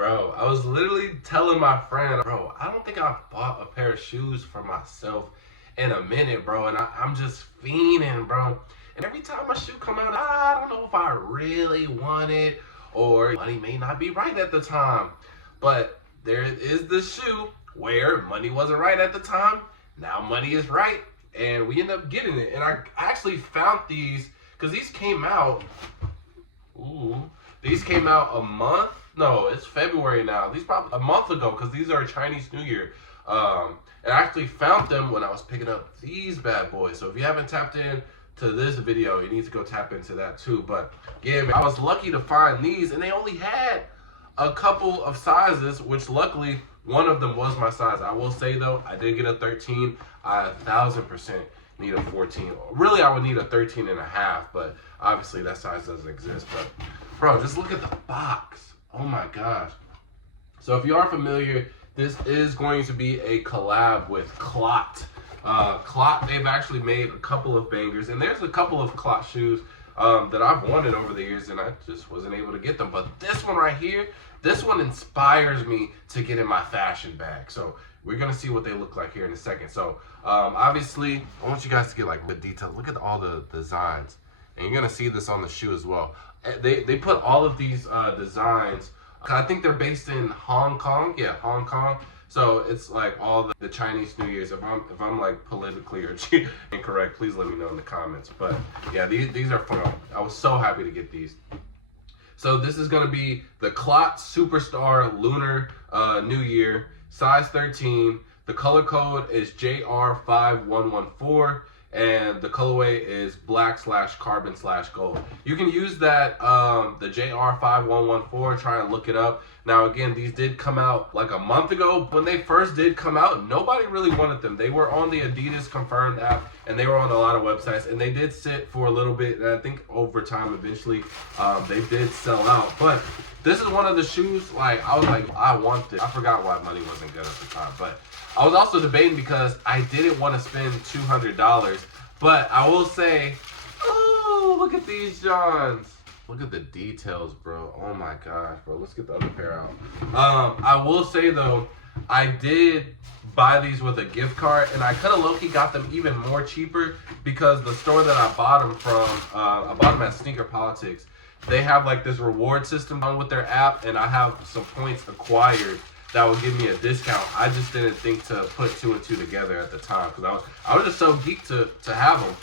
Bro, I was literally telling my friend, bro, I don't think I've bought a pair of shoes for myself in a minute, bro. And I'm just fiending, bro. And every time a shoe come out, I don't know if I really want it or money may not be right at the time. But there is the shoe where money wasn't right at the time. Now money is right. And we end up getting it. And I actually found these because these came out. These came out a month. No, it's February now. These probably a month ago because these are Chinese New Year. And I actually found them when I was picking up these bad boys. So if you haven't tapped in to this video, you need to go tap into that too. But yeah, man, I was lucky to find these, and they only had a couple of sizes, which luckily one of them was my size. I will say though, I did get a 13. I 1000% need a 14. Really, I would need a 13 and a half, but obviously that size doesn't exist. But bro, just look at the box. Oh my gosh. So if you are familiar, this is going to be a collab with CLOT. CLOT, they've actually made a couple of bangers, and there's a couple of CLOT shoes that I've wanted over the years, and I just wasn't able to get them. But this one right here, this one inspires me to get in my fashion bag. So we're gonna see what they look like here in a second. So obviously, I want you guys to get like the details. Look at all the designs, and you're gonna see this on the shoe as well. They put all of these designs. I think they're based in Hong Kong. Yeah, Hong Kong. So it's like all the Chinese New Year's. If I'm like politically or incorrect, please let me know in the comments. But yeah, these are fun. I was so happy to get these. So this is gonna be the CLOT Superstar Lunar New Year, size 13. The color code is JR5114. And the colorway is black/carbon/gold. You can use that, the JR5114, try and look it up. Now again, these did come out like a month ago. When they first did come out, nobody really wanted them. They were on the Adidas Confirmed app, and they were on a lot of websites, and they did sit for a little bit, and I think over time, eventually, they did sell out. But this is one of the shoes, like, I was like, I want this. I forgot why money wasn't good at the time, but I was also debating because I didn't want to spend $200, but I will say, oh, look at these Johns. Look at the details, bro. Oh my gosh, bro. Let's get the other pair out. I will say though, I did buy these with a gift card, and I could have low-key got them even more cheaper because the store that I bought them from, I bought them at Sneaker Politics. They have like this reward system on with their app, and I have some points acquired that would give me a discount. I just didn't think to put two and two together at the time because I was just so geeked to have them.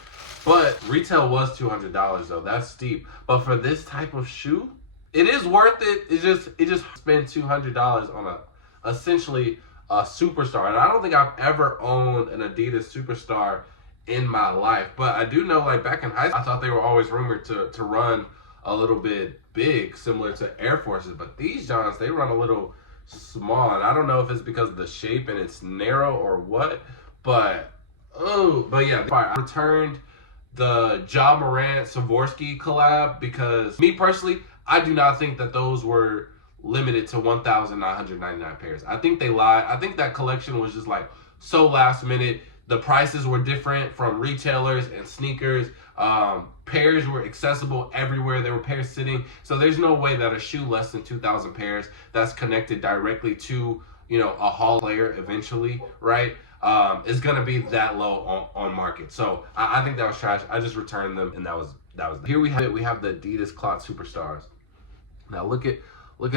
But retail was $200 though. That's steep. But for this type of shoe, it is worth it. It just spend $200 on essentially a superstar. And I don't think I've ever owned an Adidas Superstar in my life. But I do know, like back in high school, I thought they were always rumored to run a little bit big, similar to Air Forces. But these Johns, they run a little small, and I don't know if it's because of the shape and it's narrow or what, but yeah, I returned the Ja Morant Swarovski collab because me personally, I do not think that those were limited to 1,999 pairs. I think they lied. I think that collection was just like so last minute. The prices were different from retailers and sneakers. Pairs were accessible everywhere. There were pairs sitting. So there's no way that a shoe less than 2,000 pairs that's connected directly to, you know, a Hall player eventually, right, is going to be that low on market. So I think that was trash. I just returned them, and that was Here we have it. We have the Adidas CLOT Superstars. Now look at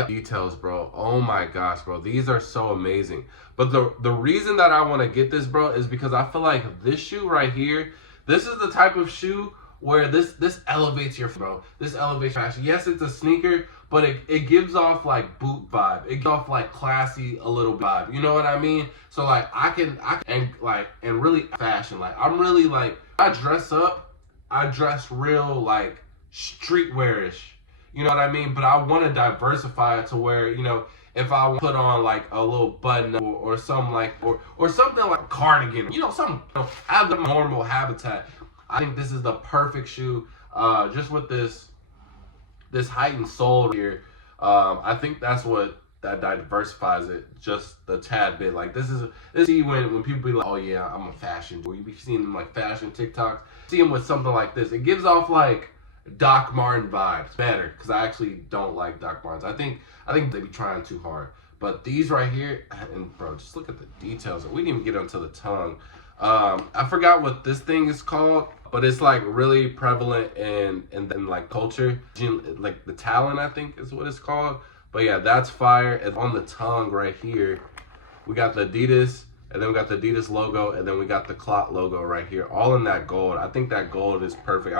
details, bro. Oh my gosh, bro. These are so amazing. But the reason that I want to get this, bro, is because I feel like this shoe right here, this is the type of shoe where this elevates your, bro. This elevates fashion. Yes, it's a sneaker, but it gives off like boot vibe. It gives off like classy a little vibe. You know what I mean? So like I can really fashion. Like I'm really like, I dress up, I dress real like streetwear-ish. You know what I mean? But I want to diversify it to where, you know, if I put on like a little button or something like, or something like a cardigan, you know, something, you know, have the normal habitat. I think this is the perfect shoe, just with this heightened sole here. I think that's what that diversifies it just the tad bit. Like this see when people be like, oh yeah, I'm a fashion boy. You be seeing them like fashion TikToks. See them with something like this. It gives off like Doc Martin vibes. Better, because I actually don't like Doc Martens. I think they be trying too hard. But these right here, and bro, just look at the details. We didn't even get onto the tongue. I forgot what this thing is called, but it's like really prevalent in then like culture, like the Talon, I think is what it's called. But yeah, that's fire. And on the tongue right here, we got the Adidas, and then we got the Adidas logo, and then we got the CLOT logo right here, all in that gold. I think that gold is perfect.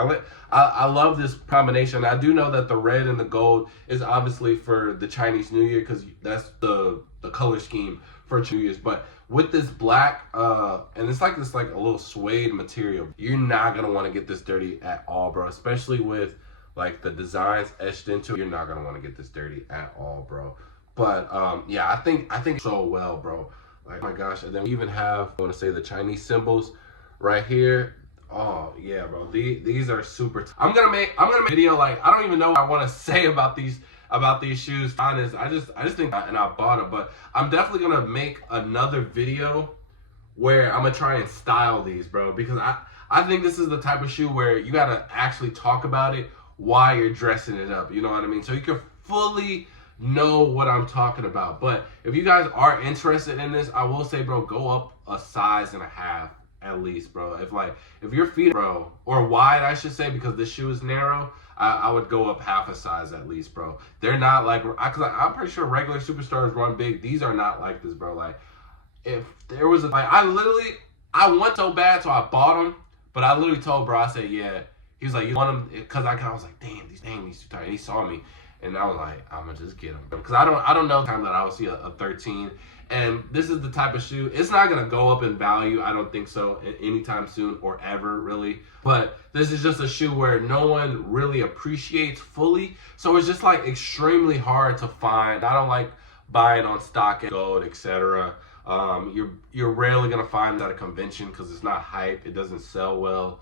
I love this combination. I do know that the red and the gold is obviously for the Chinese New Year, because that's the color scheme for New Year's. But with this black, and it's like this like a little suede material, you're not gonna want to get this dirty at all, bro. Especially with like the designs etched into it, you're not gonna want to get this dirty at all, bro. But yeah, I think so well, bro. Like, oh my gosh. And then we even have, I want to say, the Chinese symbols right here. Oh yeah, bro. These are super. I'm gonna make a video. Like, I don't even know what I want to say about these shoes. Honest, I just think, and I bought them, but I'm definitely gonna make another video where I'm gonna try and style these, bro, because I think this is the type of shoe where you gotta actually talk about it while you're dressing it up. You know what I mean? So you can fully know what I'm talking about. But if you guys are interested in this, I will say, bro, go up a size and a half at least, bro. If your feet, bro, or wide, I should say, because this shoe is narrow, I would go up half a size at least, bro. They're not like, cause I'm pretty sure regular superstars run big. These are not like this, bro. Like, if there was I went so bad, so I bought them, but I literally told bro, I said, yeah. He was like, you want them? Cause I was like, damn, these too tight. And he saw me. And I was like, I'm gonna just get them, because I don't know the time that I will see a 13. And this is the type of shoe, it's not gonna go up in value, I don't think so, anytime soon or ever, really. But this is just a shoe where no one really appreciates fully, so it's just like extremely hard to find. I don't like buying on stock and gold, etc. You're rarely gonna find that at a convention because it's not hype, it doesn't sell well.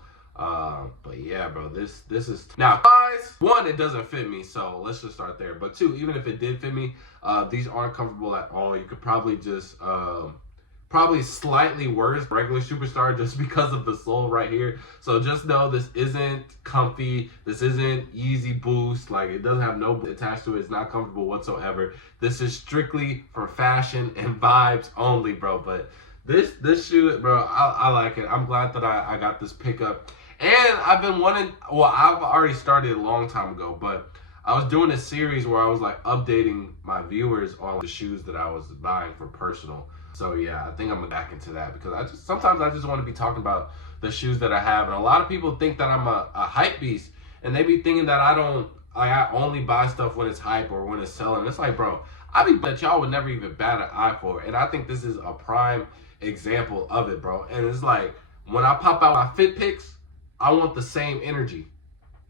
But yeah, bro, this is now, guys, one, it doesn't fit me, so let's just start there. But two, even if it did fit me, these aren't comfortable at all. You could probably just probably slightly worse regular superstar just because of the sole right here. So just know this isn't comfy, this isn't easy boost, like it doesn't have no attached to it, it's not comfortable whatsoever. This is strictly for fashion and vibes only, bro. But this shoe, bro, I like it. I'm glad that I got this pickup. And I've been wanting, well, I've already started a long time ago, but I was doing a series where I was like updating my viewers on the shoes that I was buying for personal. So yeah, I think I'm back into that, because sometimes I just want to be talking about the shoes that I have. And a lot of people think that I'm a hype beast, and they be thinking that I only buy stuff when it's hype or when it's selling. It's like, bro, I be bet y'all would never even bat an eye for it. And I think this is a prime example of it, bro. And it's like, when I pop out my fit pics, I want the same energy,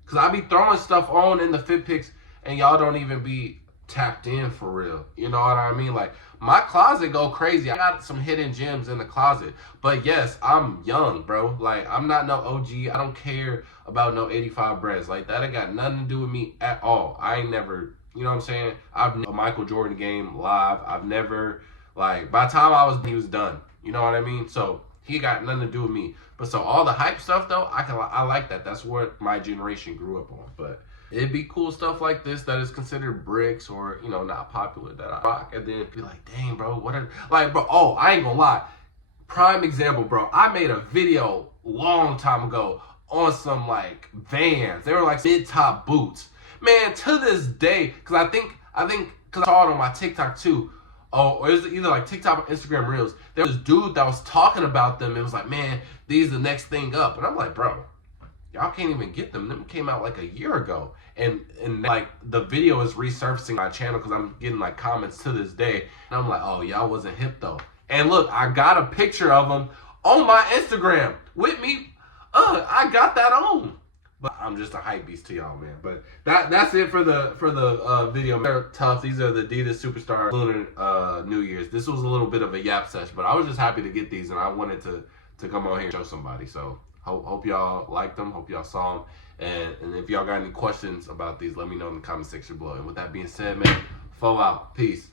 because I be throwing stuff on in the fit pics and y'all don't even be tapped in for real. You know what I mean? Like, my closet go crazy. I got some hidden gems in the closet. But yes, I'm young, bro. Like, I'm not no OG. I don't care about no 85 breads. Like, that ain't got nothing to do with me at all. I ain't never, you know what I'm saying? I've never a Michael Jordan game live. I've never, like, by the time he was done. You know what I mean? So he got nothing to do with me. But so all the hype stuff though, I like that. That's what my generation grew up on. But it'd be cool stuff like this that is considered bricks or, you know, not popular that I rock, and then be like, dang, bro, what are, like, bro, oh, I ain't gonna lie. Prime example, bro. I made a video long time ago on some like Vans. They were like mid-top boots. Man, to this day, because I think because I saw it on my TikTok too. Oh, or it was either like TikTok or Instagram Reels. There was this dude that was talking about them. It was like, man, these are the next thing up. And I'm like, bro, y'all can't even get them. Them came out like a year ago. And like the video is resurfacing my channel because I'm getting like comments to this day. And I'm like, oh, y'all wasn't hip though. And look, I got a picture of them on my Instagram with me. I got that on. But I'm just a hype beast to y'all, man. But that's it for the video. They're tough. These are the Adidas Superstar Lunar New Year's. This was a little bit of a yap session, but I was just happy to get these, and I wanted to come on here and show somebody. So hope y'all liked them. Hope y'all saw them. And if y'all got any questions about these, let me know in the comment section below. And with that being said, man, fall out. Peace.